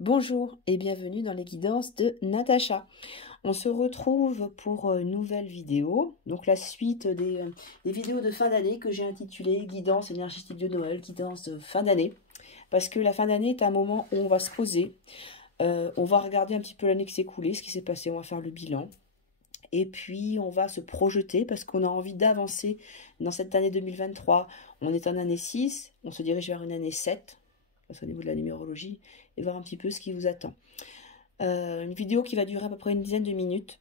Bonjour et bienvenue dans les guidances de Natacha. On se retrouve pour une nouvelle vidéo, donc la suite des vidéos de fin d'année que j'ai intitulées Guidance énergétique de Noël, guidance de fin d'année. Parce que la fin d'année est un moment où on va se poser, on va regarder un petit peu l'année qui s'est écoulée, ce qui s'est passé, on va faire le bilan. Et puis on va se projeter parce qu'on a envie d'avancer dans cette année 2023. On est en année 6, on se dirige vers une année 7. Au niveau de la numérologie, et voir un petit peu ce qui vous attend. Une vidéo qui va durer à peu près une dizaine de minutes,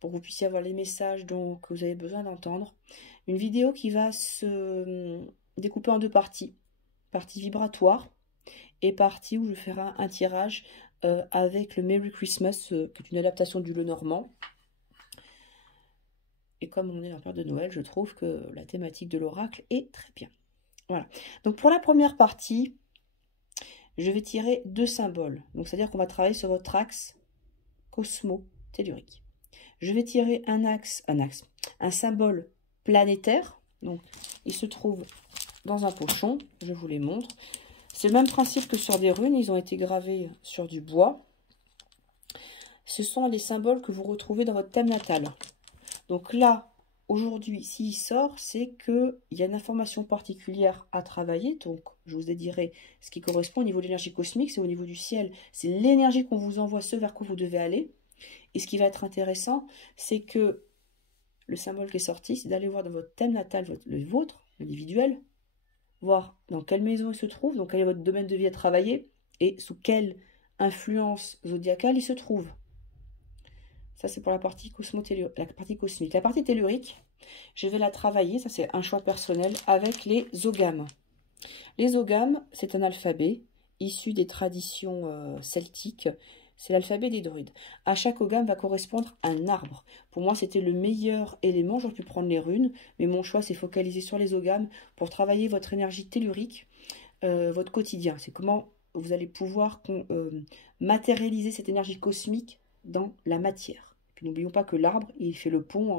pour que vous puissiez avoir les messages que vous avez besoin d'entendre. Une vidéo qui va se découper en deux parties. Partie vibratoire, et partie où je ferai un tirage avec le Merry Christmas, qui est une adaptation du Lenormand. Et comme on est en période de Noël, je trouve que la thématique de l'oracle est très bien. Voilà. Donc pour la première partie, je vais tirer deux symboles. Donc, c'est-à-dire qu'on va travailler sur votre axe cosmo-tellurique. Je vais tirer un symbole planétaire. Donc, il se trouve dans un pochon. Je vous les montre. C'est le même principe que sur des runes. Ils ont été gravés sur du bois. Ce sont les symboles que vous retrouvez dans votre thème natal. Donc là, aujourd'hui, s'il sort, c'est qu'il y a une information particulière à travailler. Donc, je vous ai dit ce qui correspond au niveau de l'énergie cosmique, c'est au niveau du ciel. C'est l'énergie qu'on vous envoie, ce vers quoi vous devez aller. Et ce qui va être intéressant, c'est que le symbole qui est sorti, c'est d'aller voir dans votre thème natal, le vôtre, l'individuel, voir dans quelle maison il se trouve, donc quel est votre domaine de vie à travailler, et sous quelle influence zodiacale il se trouve. Ça, c'est pour la partie la partie cosmique. La partie tellurique, je vais la travailler, ça c'est un choix personnel, avec les ogames. Les ogames, c'est un alphabet issu des traditions celtiques. C'est l'alphabet des druides. À chaque ogame va correspondre un arbre. Pour moi, c'était le meilleur élément. J'aurais pu prendre les runes, mais mon choix s'est focalisé sur les ogames pour travailler votre énergie tellurique, votre quotidien. C'est comment vous allez pouvoir matérialiser cette énergie cosmique dans la matière. N'oublions pas que l'arbre, il fait le pont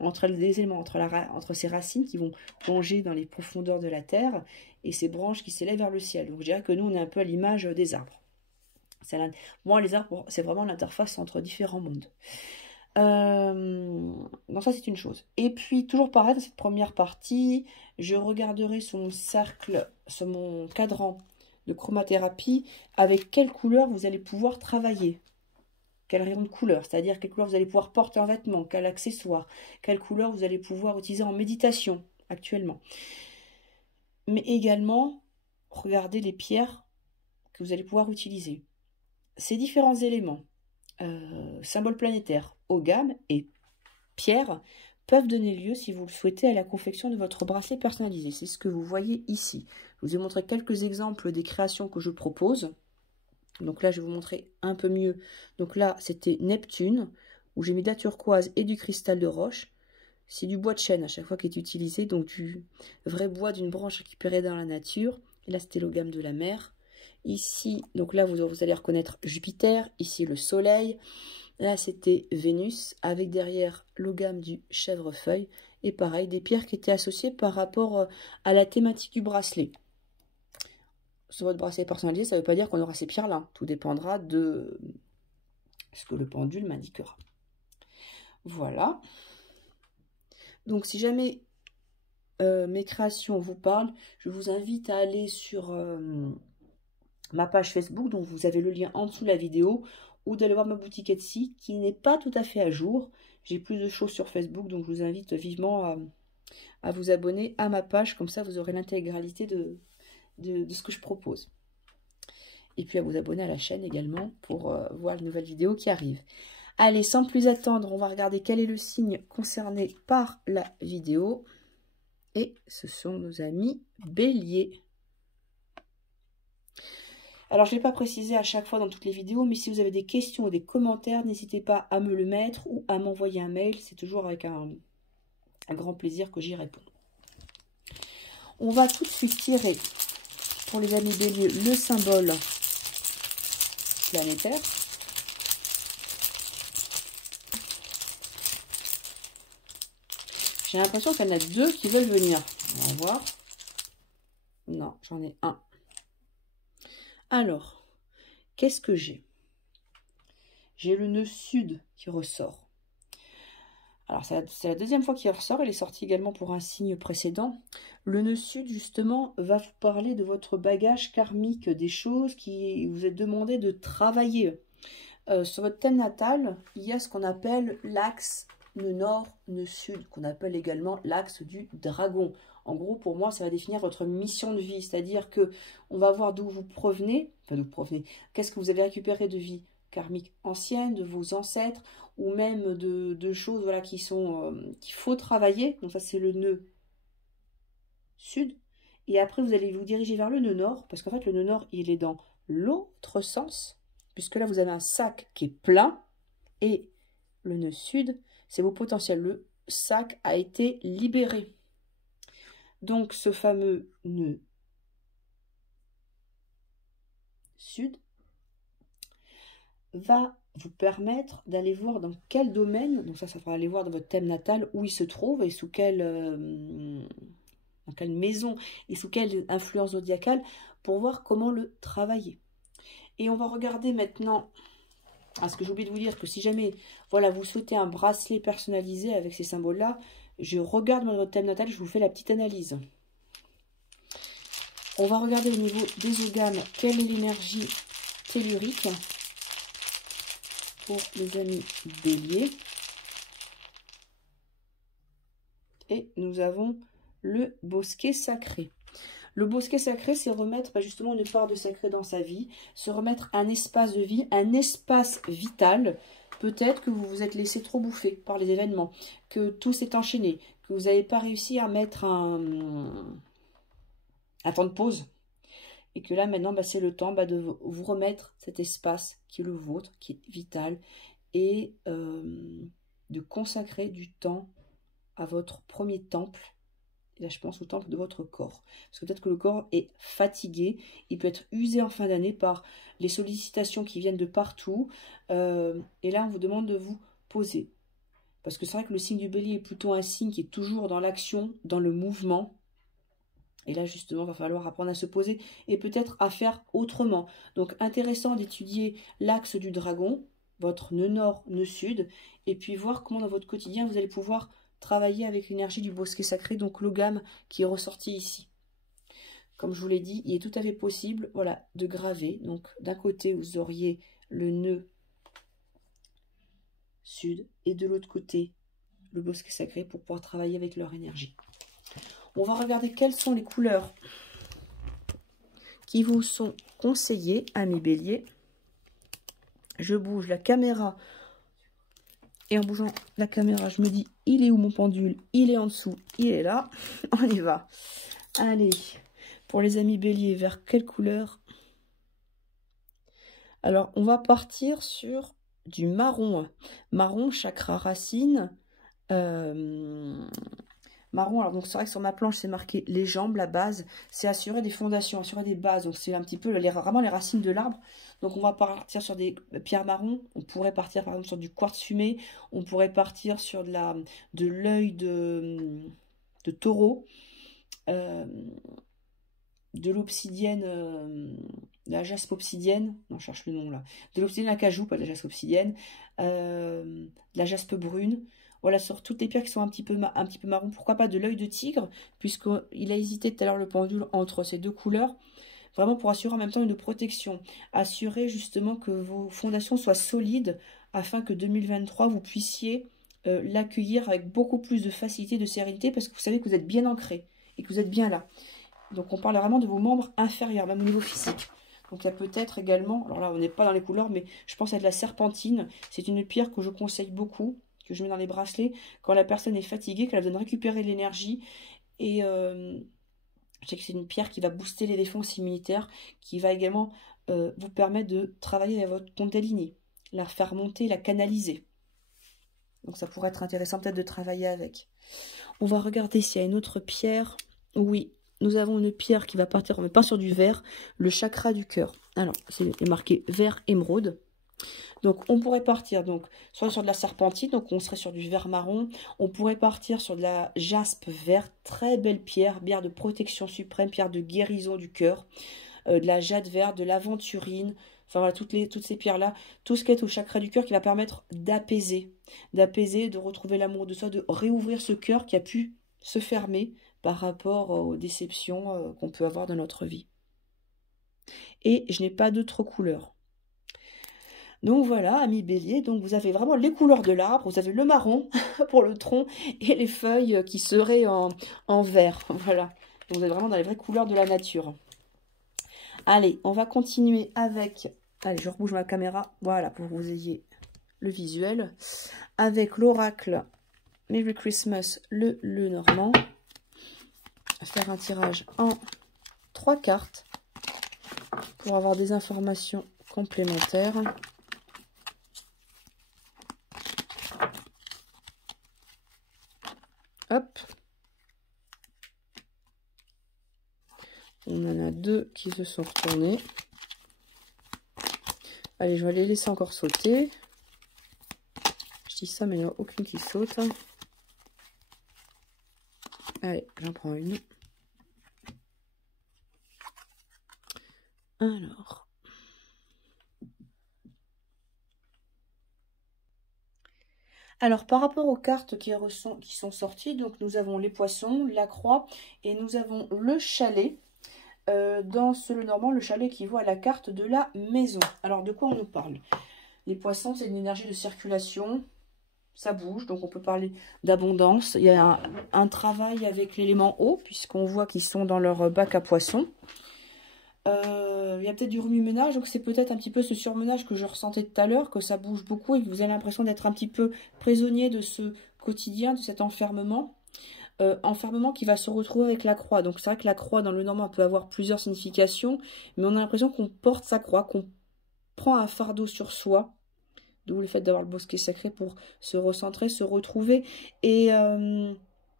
entre les éléments, entre ses racines qui vont plonger dans les profondeurs de la terre et ses branches qui s'élèvent vers le ciel. Donc je dirais que nous, on est un peu à l'image des arbres. Moi, les arbres, c'est vraiment l'interface entre différents mondes. Donc ça, c'est une chose. Et puis, toujours pareil, dans cette première partie, je regarderai sur mon cercle, sur mon cadran de chromathérapie, avec quelle couleur vous allez pouvoir travailler. Quel rayon de couleur, c'est-à-dire quelle couleur vous allez pouvoir porter en vêtement, quel accessoire, quelle couleur vous allez pouvoir utiliser en méditation actuellement. Mais également, regardez les pierres que vous allez pouvoir utiliser. Ces différents éléments, symboles planétaires, ogame et pierres, peuvent donner lieu, si vous le souhaitez, à la confection de votre bracelet personnalisé. C'est ce que vous voyez ici. Je vous ai montré quelques exemples des créations que je propose. Donc là, je vais vous montrer un peu mieux. Donc là, c'était Neptune, où j'ai mis de la turquoise et du cristal de roche. C'est du bois de chêne à chaque fois qui est utilisé, donc du vrai bois d'une branche récupérée dans la nature. Et là, c'était l'ogame de la mer. Ici, donc là, vous allez reconnaître Jupiter. Ici, le soleil. Là, c'était Vénus, avec derrière l'ogame du chèvrefeuille. Et pareil, des pierres qui étaient associées par rapport à la thématique du bracelet. Sur votre bracelet personnalisé, ça ne veut pas dire qu'on aura ces pierres-là. Tout dépendra de ce que le pendule m'indiquera. Voilà. Donc, si jamais mes créations vous parlent, je vous invite à aller sur ma page Facebook, dont vous avez le lien en dessous de la vidéo, ou d'aller voir ma boutique Etsy, qui n'est pas tout à fait à jour. J'ai plus de choses sur Facebook, donc je vous invite vivement à vous abonner à ma page. Comme ça, vous aurez l'intégralité de ce que je propose. Et puis à vous abonner à la chaîne également pour voir les nouvelles vidéos qui arrivent. Allez, sans plus attendre, on va regarder quel est le signe concerné par la vidéo. Et ce sont nos amis Bélier. Alors, je ne l'ai pas précisé à chaque fois dans toutes les vidéos, mais si vous avez des questions ou des commentaires, n'hésitez pas à me le mettre ou à m'envoyer un mail. C'est toujours avec un grand plaisir que j'y réponds. On va tout de suite tirer, pour les amis Bélier, le symbole planétaire. J'ai l'impression qu'il y en a deux qui veulent venir. On va voir. Non, j'en ai un. Alors, qu'est-ce que j'ai? J'ai le nœud sud qui ressort. Alors, c'est la deuxième fois qu'il ressort. Il est sorti également pour un signe précédent. Le nœud sud, justement, va vous parler de votre bagage karmique, des choses qui vous est demandé de travailler. Sur votre thème natal, il y a ce qu'on appelle l'axe nœud nord, nœud sud, qu'on appelle également l'axe du dragon. En gros, pour moi, ça va définir votre mission de vie. C'est-à-dire que on va voir d'où vous provenez, enfin d'où vous provenez, qu'est-ce que vous avez récupéré de vie karmique ancienne, de vos ancêtres, ou même de choses voilà, qu'il faut travailler. Donc ça, c'est le nœud sud. Et après, vous allez vous diriger vers le nœud nord, parce qu'en fait, le nœud nord, il est dans l'autre sens, puisque là, vous avez un sac qui est plein, et le nœud sud, c'est vos potentiels. Le sac a été libéré. Donc, ce fameux nœud sud va vous permettre d'aller voir dans quel domaine, donc ça va aller voir dans votre thème natal où il se trouve et sous quelle, dans quelle maison et sous quelle influence zodiacale pour voir comment le travailler. Et on va regarder maintenant, parce que j'ai oublié de vous dire que si jamais voilà, vous souhaitez un bracelet personnalisé avec ces symboles-là, je regarde dans votre thème natal, je vous fais la petite analyse. On va regarder au niveau des ogames, quelle est l'énergie tellurique pour les amis béliers. Et nous avons le bosquet sacré. Le bosquet sacré, c'est remettre justement une part de sacré dans sa vie, se remettre un espace de vie, un espace vital. Peut-être que vous vous êtes laissé trop bouffer par les événements, que tout s'est enchaîné, que vous n'avez pas réussi à mettre un temps de pause. Et que là, maintenant, c'est le temps de vous remettre cet espace qui est le vôtre, qui est vital, et de consacrer du temps à votre premier temple. Et là, je pense au temple de votre corps. Parce que peut-être que le corps est fatigué, il peut être usé en fin d'année par les sollicitations qui viennent de partout. Et là, on vous demande de vous poser. Parce que c'est vrai que le signe du bélier est plutôt un signe qui est toujours dans l'action, dans le mouvement. Et là, justement, il va falloir apprendre à se poser et peut-être à faire autrement. Donc, intéressant d'étudier l'axe du dragon, votre nœud nord, nœud sud, et puis voir comment dans votre quotidien, vous allez pouvoir travailler avec l'énergie du bosquet sacré, donc l'ogame qui est ressorti ici. Comme je vous l'ai dit, il est tout à fait possible voilà, de graver. Donc, d'un côté, vous auriez le nœud sud et de l'autre côté, le bosquet sacré pour pouvoir travailler avec leur énergie. On va regarder quelles sont les couleurs qui vous sont conseillées, amis béliers. Je bouge la caméra. Et en bougeant la caméra, je me dis, il est où mon pendule? Il est en dessous, il est là. On y va. Allez, pour les amis béliers, vers quelle couleur? Alors, on va partir sur du marron. Marron, chakra racine. Marron, alors donc c'est vrai que sur ma planche c'est marqué les jambes, la base, c'est assurer des fondations, assurer des bases, donc c'est un petit peu vraiment les racines de l'arbre. Donc on va partir sur des pierres marron, on pourrait partir par exemple sur du quartz fumé, on pourrait partir sur de l'œil de taureau, de l'obsidienne, la jaspe obsidienne, non je cherche le nom là, de l'obsidienne acajou, pas de la jaspe obsidienne, de la jaspe brune. Voilà, sur toutes les pierres qui sont un petit peu marron, pourquoi pas de l'œil de tigre, puisqu'il a hésité tout à l'heure le pendule entre ces deux couleurs, vraiment pour assurer en même temps une protection, assurer justement que vos fondations soient solides, afin que 2023, vous puissiez l'accueillir avec beaucoup plus de facilité, de sérénité, parce que vous savez que vous êtes bien ancré, et que vous êtes bien là. Donc on parle vraiment de vos membres inférieurs, même au niveau physique. Donc il y a peut-être également, alors là on n'est pas dans les couleurs, mais je pense à de la serpentine, c'est une pierre que je conseille beaucoup, que je mets dans les bracelets, quand la personne est fatiguée, qu'elle a besoin de récupérer l'énergie. Et je sais que c'est une pierre qui va booster les défenses immunitaires, qui va également vous permettre de travailler avec votre kundalini, la faire monter, la canaliser. Donc ça pourrait être intéressant peut-être de travailler avec. On va regarder s'il y a une autre pierre. Oui, nous avons une pierre qui va partir, on met pas sur du vert, le chakra du cœur. Alors, c'est marqué vert émeraude. Donc on pourrait partir soit sur de la serpentine, donc on serait sur du vert marron, on pourrait partir sur de la jaspe verte, très belle pierre de protection suprême, pierre de guérison du cœur. de la jade verte, de l'aventurine. Enfin voilà, toutes ces pierres-là, tout ce qui est au chakra du cœur qui va permettre d'apaiser, de retrouver l'amour de soi, de réouvrir ce cœur qui a pu se fermer par rapport aux déceptions qu'on peut avoir dans notre vie. Et je n'ai pas d'autres couleurs. Donc voilà, amis bélier, donc vous avez vraiment les couleurs de l'arbre, vous avez le marron pour le tronc et les feuilles qui seraient en vert. Voilà, donc vous êtes vraiment dans les vraies couleurs de la nature. Allez, on va continuer avec... Allez, je rebouge ma caméra, voilà, pour que vous ayez le visuel. Avec l'oracle Merry Christmas, le Normand. On va faire un tirage en 3 cartes pour avoir des informations complémentaires. Hop. On en a 2 qui se sont retournés. Allez, je vais les laisser encore sauter. Je dis ça, mais il n'y en a aucune qui saute. Allez, j'en prends une. Alors, par rapport aux cartes qui sont sorties, donc nous avons les poissons, la croix et nous avons le chalet. Dans ce Lenormand, le chalet équivaut à la carte de la maison. Alors, de quoi on nous parle? Les poissons, c'est une énergie de circulation. Ça bouge, donc on peut parler d'abondance. Il y a un travail avec l'élément eau, puisqu'on voit qu'ils sont dans leur bac à poissons. Il y a peut-être du remue-ménage, donc c'est peut-être un petit peu ce surmenage que je ressentais tout à l'heure, que ça bouge beaucoup et que vous avez l'impression d'être un petit peu prisonnier de ce quotidien, de cet enfermement. Enfermement qui va se retrouver avec la croix. Donc c'est vrai que la croix dans le Normand peut avoir plusieurs significations, mais on a l'impression qu'on porte sa croix, qu'on prend un fardeau sur soi. D'où le fait d'avoir le bosquet sacré pour se recentrer, se retrouver. Et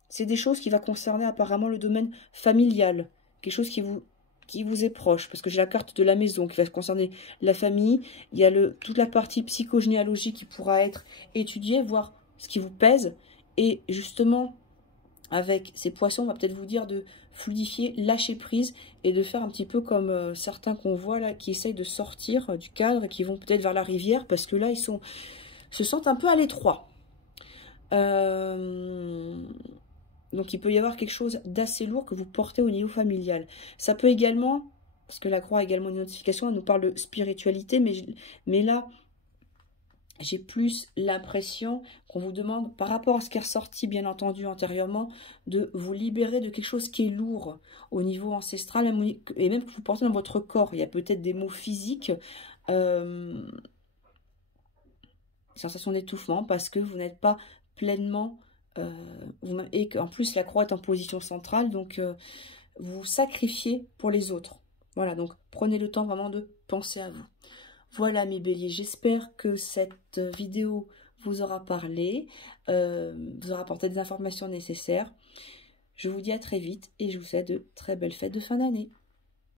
c'est des choses qui vont concerner apparemment le domaine familial. Quelque chose qui vous est proche. Parce que j'ai la carte de la maison qui va concerner la famille. Il y a toute la partie psychogénéalogie qui pourra être étudiée, voir ce qui vous pèse. Et justement, avec ces poissons, on va peut-être vous dire de fluidifier, lâcher prise et de faire un petit peu comme certains qu'on voit là qui essayent de sortir du cadre et qui vont peut-être vers la rivière parce que là ils se sentent un peu à l'étroit. Donc il peut y avoir quelque chose d'assez lourd que vous portez au niveau familial. Ça peut également, parce que la croix a également une notification, elle nous parle de spiritualité, mais là j'ai plus l'impression qu'on vous demande, par rapport à ce qui est ressorti bien entendu antérieurement, de vous libérer de quelque chose qui est lourd au niveau ancestral et même que vous portez dans votre corps. Il y a peut-être des maux physiques, sensation d'étouffement parce que vous n'êtes pas pleinement, et qu'en plus la croix est en position centrale, donc vous sacrifiez pour les autres. Voilà, donc prenez le temps vraiment de penser à vous. Voilà mes béliers, j'espère que cette vidéo vous aura parlé, vous aura apporté des informations nécessaires. Je vous dis à très vite et je vous souhaite de très belles fêtes de fin d'année.